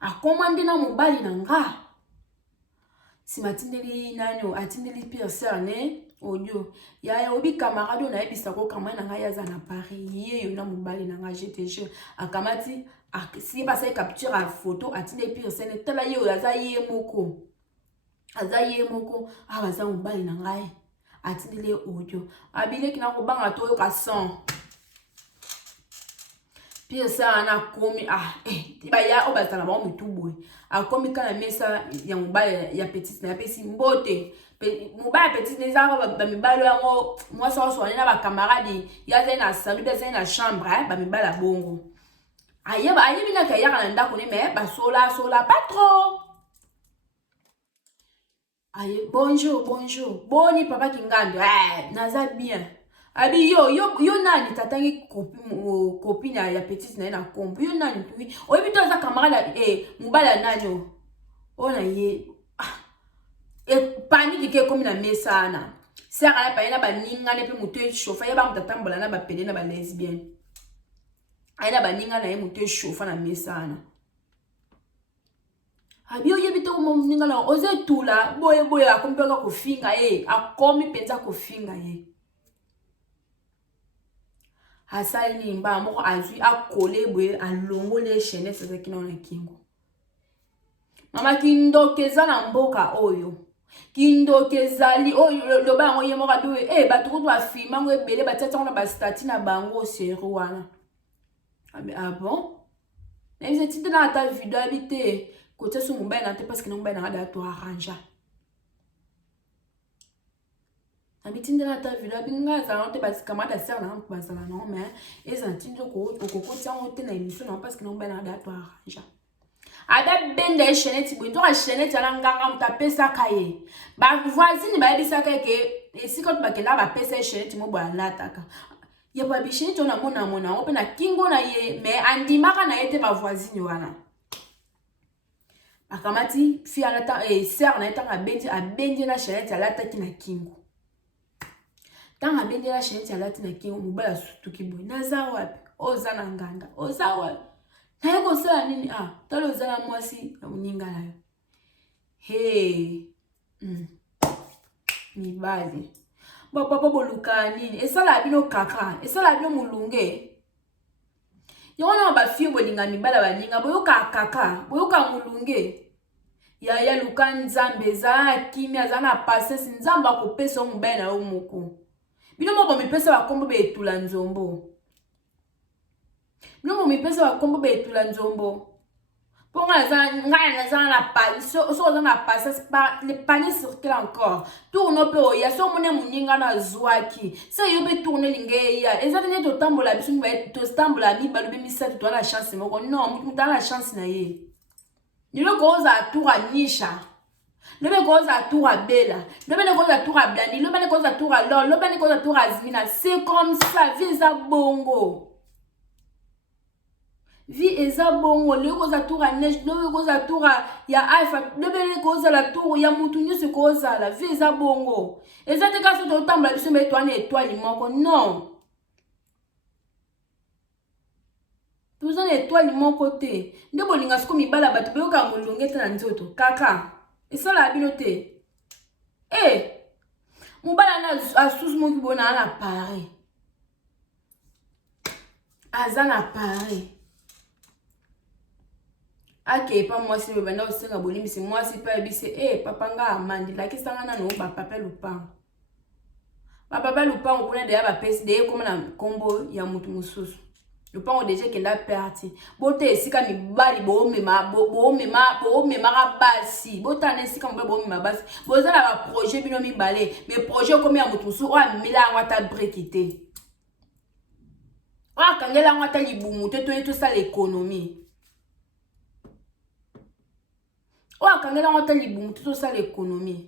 akomande na mobali na nga simatindeli nano atindeli pire sœur ne audio ya obi camarade na ebisa ko kama na nga yaza na Paris yeyo na mobali na nga GTG akamati si ba sa capture a photo atindeli pire sœur ne tala yeyo yaza ye moko abaza mobali na ngai atindele audio abile kina ko banga to yo ka son pire ça na komi ba ya o ba tala ba mutu boy akomi kana mesa ya mobile ya petite na pesi mbote mobile petite les arabes ba mibalo ya moi so na ba camarade ya na salu ba na chambre ba mibala bongo aye bina ka ya na ndako ne mais ba sola pas trop. Aye bonjour boni papa Kingando naza bien abi yo nani tatangi copine ya petite na kombo yo nani tu oyebi to za camarade mobala nani ona ye panique ke komi na mesana sera la pa na ba ninga ne pe muto chauffa ya ba mutatambola na ba pele na ba lesbienne aina ba ninga na ye muto chauffa na mesana abi oyebi to mo ninga na oze tula boye akompeka kofinga akomi penza kofinga ye asali ni mba moko azui akole boye alongo le chaîne sasa kina na kingo mama kindokeza na mboka oyo kindokezali oyo lo ba ngoye moka biwe batu ko to filma ngo ebele batata na ba stati na bango sero wana ah bon mais c'est tite na ta vidéo habité côté sur mobile na te parce que no mobile na da to arranja habité na ta vidéo binga za no te parce que kamata ser na ko basala non mais et zantindo ko tia on te na émission non parce que no mobile na da to arranja ada bende cheneti bo ndo cheneti ala nganga mutapesa kaye ba voisine ba ebisa ke esiko to bakenda ba pesa cheneti mo ba lataka ya ba bicheneti ona mona ope na kingo na ye mais andimaka na yete ba voisine wana akamati fi alata ser na etanga abendi na cheneti alata kina kingo tanga abendi na cheneti alata na kingo mobala sutuki boy naza wapi oza na nganda oza wapi na yeko sala nini talo zala mwasi na uninga na yo mibali papa boluka nini esala bino kaka esala bino mulunge yona ba fie bolinga mibala baninga boyoka kaka boyoka mulunge ya luka nzambe za kimia za na pasese nzamba ko pesa mobile na yo moko bino moko mipesa bakombo betula nzombo no mi pesa wa kombo betula nzombo ponga za ngana za na pa so za na pasa pa le panier circule encore tourne pe ya so mone muninga na zwaki se yo be tourne linge ya ezali ne to tambola bisu be to tambola mi balu be misatu to la chance moko non mu ta la chance na ye ni lo goza tour a nisha le be goza tour a bela le be goza tour a blandi le be goza tour a lol le be goza tour a zmina c'est comme ça visa bongo vie eza bongo le koza tour a neige le koza tour ya alpha le koza la tour ya mutu nyose koza la vie eza bongo eza te kaso to tambla biso me toane étoile moko non tous en étoile moko te nde bolinga siko mibala bato be yoka molonge te na nzoto kaka esala bino te mobala na asusu moki bona na pare aza na pare ake pa mwasi be banda osenga bolimisi mwasi pa ebise papa nga amandi la kisanga na no ba papa lupango kuna de ya ba pesi de comme na kombo ya mutu mususu lupango deja kenda parti bote esika mibali bo mema basi botana esika bo mema basi boza na ba projet bino mibale mais projet comme ya mutu mususu o amila ngata brekite o akangela ngata libumu te to sa l'économie o akangela ngata libumu to sa l'économie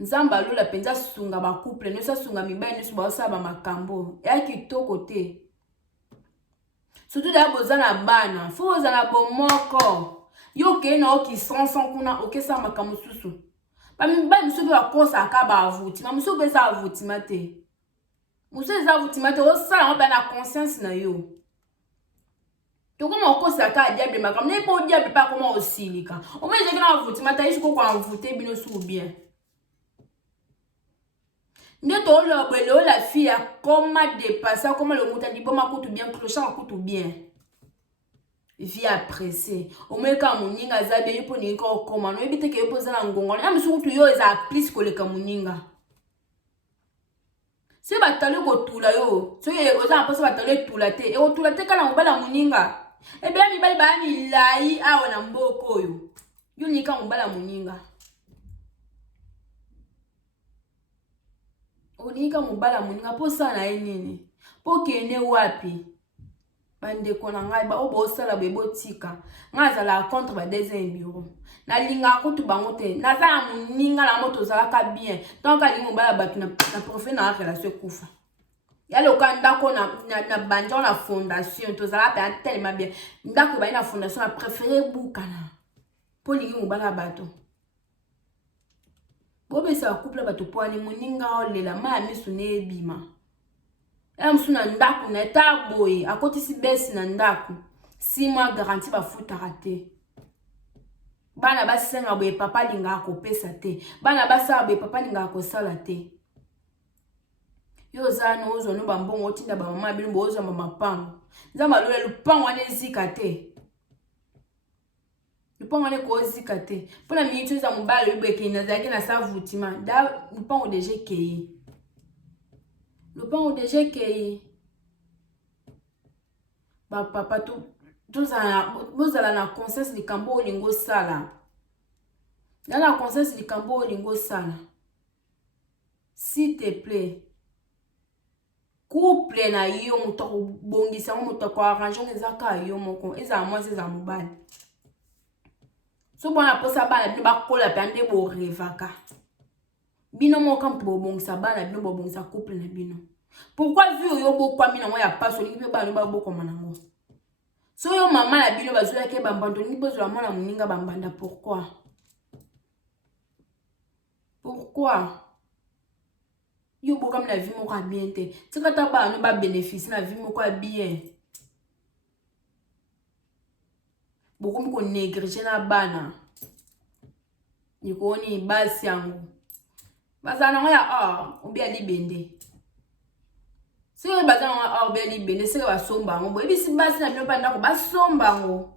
nzamba lola penza sunga ba couple no sa sunga mibali no ba sa ba makambo ya kitoko te surtout da bozana bana fo bozana bomoko yo ke na oki sansan kuna okesa makambo susu ba mibali muso be akosa aka ba avuti ma muso be sa avuti mate muso za avuti mate o sa on ba na conscience na yo to koma okosa aka diable makambo ne po diable pa koma osilika o meje ke na avuti mate ishi ko kwa avute bino su bien. Neto lo belo la fille a comment dépasser comment le mouta di boma kutu bien clochard kutu bien vie apprécier o meka muninga zabe yipo ni ko koma no ebite ke yopo za na ngongo na msu kutu yo eza plus ko le kamuninga Si batale ko tula yo, so ye oza pas batale tula te, e o tula te kana mbala muninga. E bien mi bali ba mi lai awo na mboko yo. Yo ni ka mbala muninga. O ni ka mbala muninga po sana e nini. Po kene wapi. Bande kona ngai ba obo sala bebo tika. Nga zala contre ba deuxième bureau. Na linga ko tu bango te. Na za muninga la moto zala ka bien. Donc ka lingo mbala batu na profet na relation kufa. Ya le kanda ko na banjo na fondation to zala pe tellement bien. Ndako ba na fondation a préféré bukana. Po lingo mbala bato. Bobe sa couple bato po ani muninga olela ma misu ne bima. Msu na ndaku na eta boye akoti si besi na ndaku 6 mois garantie ba futa raté. Bana ba senga boye papa linga ko pesa te. Bana ba sa boye papa linga ko sala te. Yo zano ozo no bambongo tinda ba mama bino bozo mama pango. Nzamba lole lupango ane zika te. Lupango ane ko zika te. Pona minute za mubale ubeke na zaki na savutima. Da lupango deje kei. Le pan au déjà que ba papa tous à la conscience du cambo lingo sala. Dans la conscience du cambo lingo sala. S'il te plaît. Couple na yo mutoko bongisa mutoko arrange ngezaka yo moko eza moi c'est za mobile. So bona posa bana bino ba kola pe ande bo revaka. Bino mo kam bo bongisa bana bino bo bongisa couple na bino. Pourquoi vu yo bo kwa mina mo ya paso lingi pe bana ba bo ko manango. So yo mama na bino bazula ke bambando lingi bozo la mona muninga bambanda pourquoi? Pourquoi? Yo bo kam na vie mo ka bien te. Tika ta ba no ba bénéfice na vie mo ko bien. Boko mko négliger na bana. Niko ni basi yangu. Bazana ngoya obi ali bende. Si yo bazana ngoya obi ali bende se ba somba ngo. Ebi si basi na bino panda ko ba somba ngo.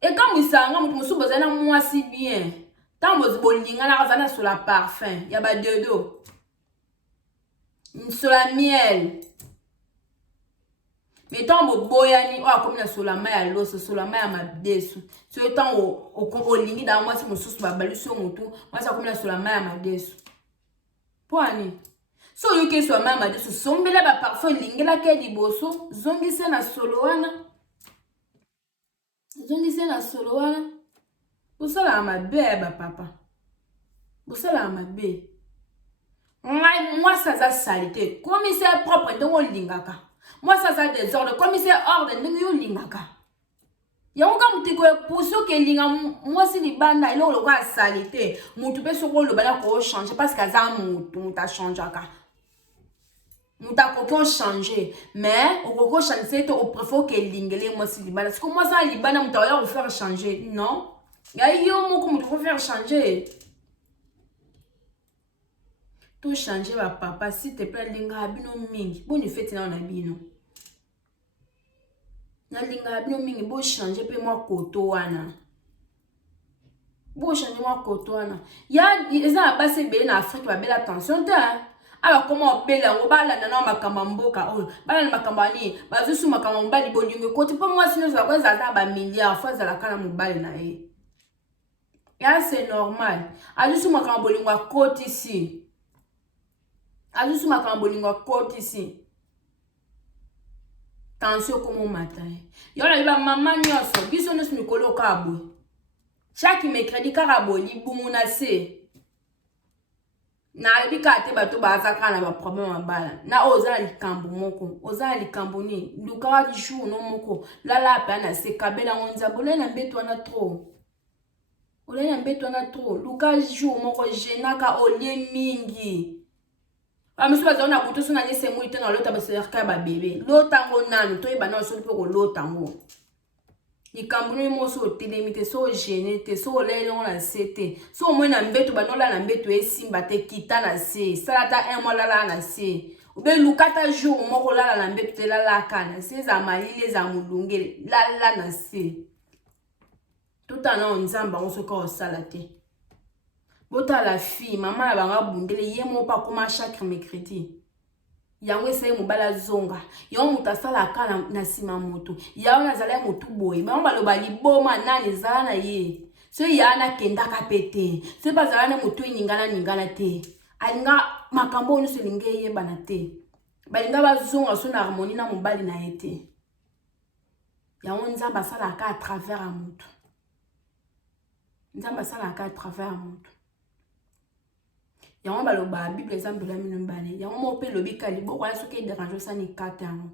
E quand misanga mutu musu bazana mwasi bien. Tant bo linga na bazana sur la parfum, ya ba dedo. Sur la miel. Mais tant bo boyani o comme na sur la main loso, sur la main ma desu. So tant o lingi da mwasi mususu ba baluso mutu, mwasi comme na sur la main ma desu. Poani. So you ke sur la main ma desu, sombela ba parfum lingela ke liboso, zongise na soloana. Zongise na soloana. Busala ma beba papa. Busala ma be. Moi ça za salité. Commissaire propre ndongo lingaka. Moi ça ça désordre. Commissaire ordre ndongo lingaka. Yango ka mutiko pousso ke linga moi si libanda ilo lo ka salité. Mutu pe soko lo bala ko changer parce que za mutu ta changeaka. Muta ko changer mais o changer to o préfère que lingele moi si libanda. Parce que moi ça libanda muta va faire changer. Non. Ya yo moko mutu faut faire changer. To changer ba papa s'il te plaît linga abino mingi. Bonne fête na na bino. Na linga abino mingi bo changer pe moi koto wana. Bo changer moi koto wana. Ya eza ba se be na Afrique ba belle attention ta. Alors comment belle ngo bala na makamba mboka oyo. Bala na makamba ni bazusu makamba mbali bolingo kote po moi sino za kwa za ba milliard fois za la kana mobale na e. Ya c'est normal. Azusu makamba bolingo a kote ici. Azusu makamba bolingo a kote ici. Tension comme matin. Yo la ba maman nyoso biso no smikolo kabwe. Chaque mercredi karabo li bumuna se. Na bika te bato bazaka na ba problème mbala. Na oza likambo moko. Oza likambo ni luka di jour no moko. La la pa na se kabela ngonza bolena mbeto na trop. Olena mbeto na trop. Luka jour moko jenaka olie mingi. Monsieur bazona buto sona nyese muite na lota baserka ba bébé. Lota ngo nanu to ibana so pe ko lota ngo. Ni kambuni mo so telemite so genete so lelo na sete. So mo na mbeto banola na mbeto esimba te kita na se. Salata un mois la na se. Ube lukata jour moko la na mbeto te la kana. Se za malile za mulungele la na se. Tout en on nzamba on se ko salate. Bota la fille, maman la banga bundele, yé mon pas comme chaque mercredi. Yango essaye mobala zonga. Yon mutasa la ka na sima moto. Yaon nazala motu boy. Mais on va le bali boma nani zala na ye. So yana kenda kapete. Se pas zala na motu ningana te. Alinga makambo onu se linge ye banate. Balinga bazonga so na harmonie na mobali na ete. Yaon nzamba sala ka à travers a moto. Nzamba sala ka à travers a moto. Yango baloba Bible exemple la minombane yango mo pe lobi kalibo kwa soki dérange ça ni katango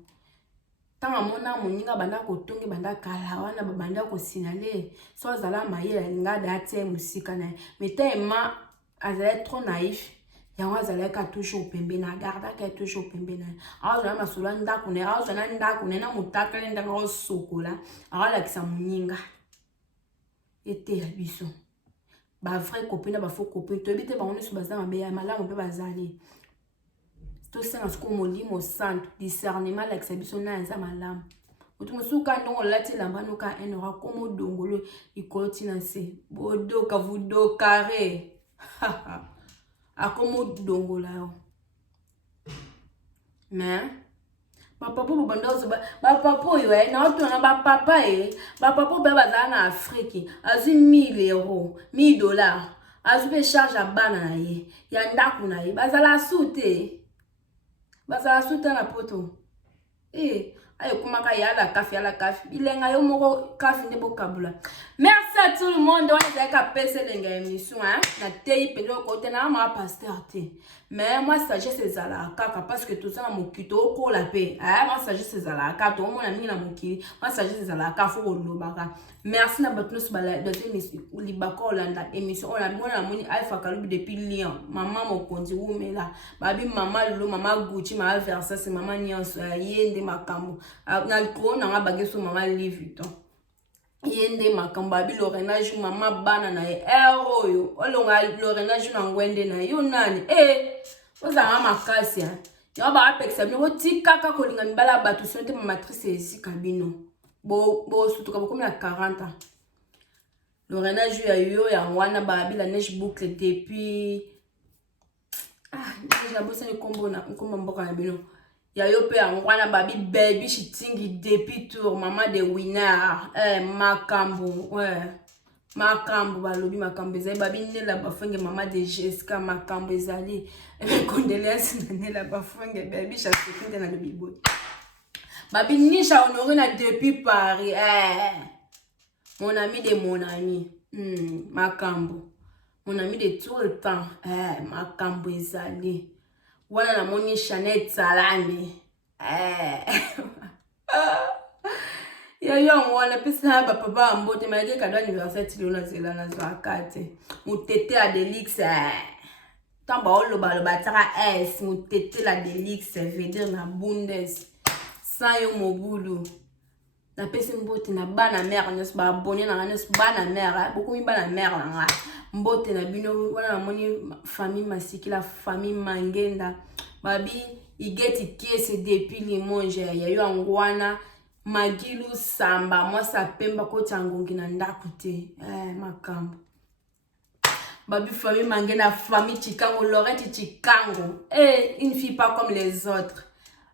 tanga mona moninga banda ko tongi banda kala wana banda ko sinale so zala mayela linga date musika na metema azala trop naïf yango azala ka toujours pembe na garda ka toujours pembe na azala masolo ndako ne azala ndako ne na mutaka le ndako sokola ala kisa moninga ete ya biso ba vrai copine ba faux copine to bité ba on est sur bazama be ya malamu pe bazali to sena sko molimo santo discernement la exhibition na za malamu otu musuka ndongo lati lamba noka enora komo dongolo ikoti na se bodoka vudo carré akomo dongola yo mais papa bondozo papa yo na oto na papa papa beba za na Afrique azu 1000 euros 1000 dollars azu be charge a bana na ye ya ndaku na ye bazala sute na poto ayo kumaka ya la kafi bilenga yo moko kafi ndebo kabula. Merci à tout le monde on est avec apese lenga émission na tei pelo côté na ma pasteur te mais moi sagesse ezala kaka parce que tout ça na mokito ko la paix moi sagesse ezala kaka to mona mingi na mokili moi sagesse ezala kaka fo lobaka. Merci na batnos bala de émission libako landa émission on a mona moni Alpha Kalubi depuis Lyon maman mokonzi wumela babi maman lolo maman Gucci maman Versace c'est maman nyonso yende makambo na ko na bageso maman Louis Vuitton yende makambo abi lorenage maman bana na euro yo olonga lorenage na ngwende na yo nani ozanga makasi ya ba apekisa bino tika ko linga mbala batu sonte matrice esi kabino bo surtout comme na 40 ans lorenage ya yo ya wana ba abi la neige boucle depuis j'ai bossé le combo na kombo mboka na bino ya yo pe angwana babi baby shitingi depuis tour maman de winner makambo makambo balobi makambo ezali babi nela bafunge maman de Jessica makambo ezali condoléances nela bafunge baby chasekinde na bibo babi nisha honoré na depuis Paris mon ami de mon ami makambo mon ami de tout le temps makambo ezali wana na moni Chanel salami yo wana pisa papa mbote maike kado anniversaire tilona zela na zakate mutete la Delix tamba oloba loba tara mutete la Delix veut dire na bundes sans yo mobulu na pesi mbote na bana mère nyos ba abonné na nyos bana mère beaucoup mi bana mère na mbote na bino wana moni famille masikila famille mangenda babi igeti kiese depuis limonge ya yo angwana magilu samba moi sa pemba ko tangongi na ndaku te makambo babi famille mangenda famille Chikango Lorette Chikango une fille pas comme les autres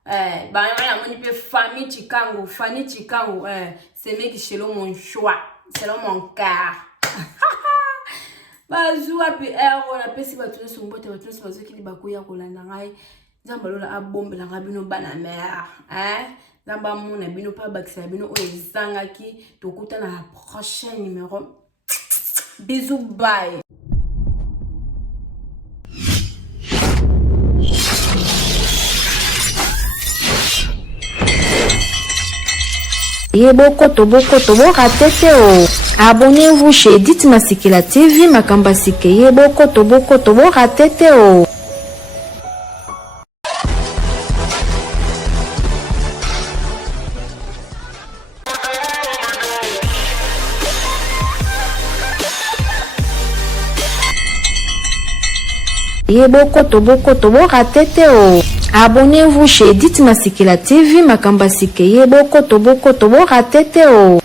bah on a moni pe famille Chikango c'est mec qui selon mon choix selon mon cœur bazua pe on pesi batune sombote batune sozo ki libakuya kolanda ngai nzamba lola abombela ngabino bana mère nzamba mona bino pa bakisa bino o ezangaki tokuta na prochain numéro bisous bye. Boko tobo ratete abonnez-vous chez Edith Masikila TV makamba sike boko tobo ratete boko tobo ratete abonnez-vous chez Edith Masikila TV makamba sike boko tobo ratete